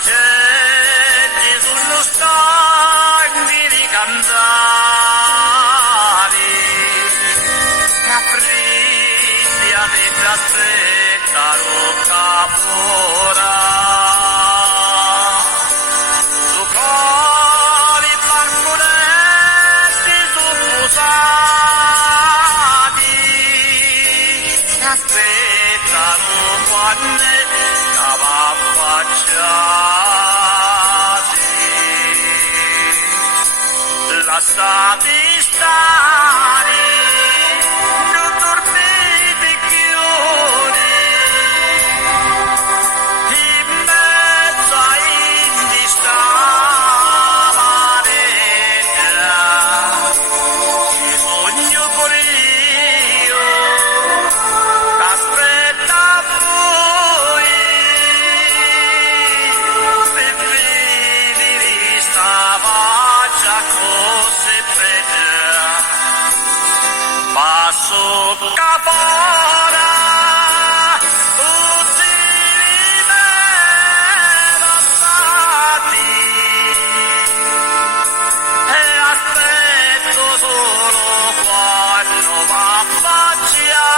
Scendi sullo stagni di Cantari, Capriccia ti aspettano capora, su coli balconetti suppusati, ti aspettano quando lasciati stare, non dormite chiudi, in mezzo a indi sta mareggia, ci sogno pure io, t'aspetta voi, per vedere sta faccia così bella, passo capora, tutti me lasciati, e aspetto solo quando m'affacciati.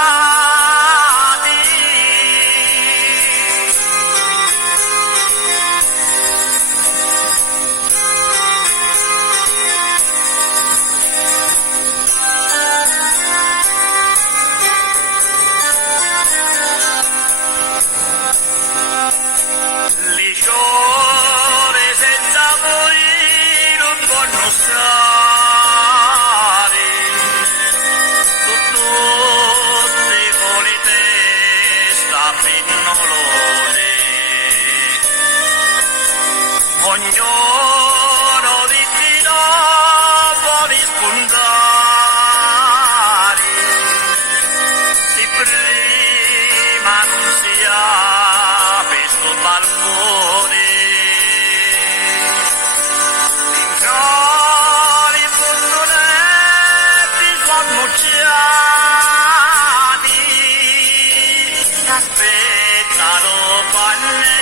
Licciore senza voi non possono stare, tutti voli testa pinnolone, ognuno di no vuole spuntare, si prima non si apre sul balcone, piccoli bottonetti sbambucciati, aspettano panne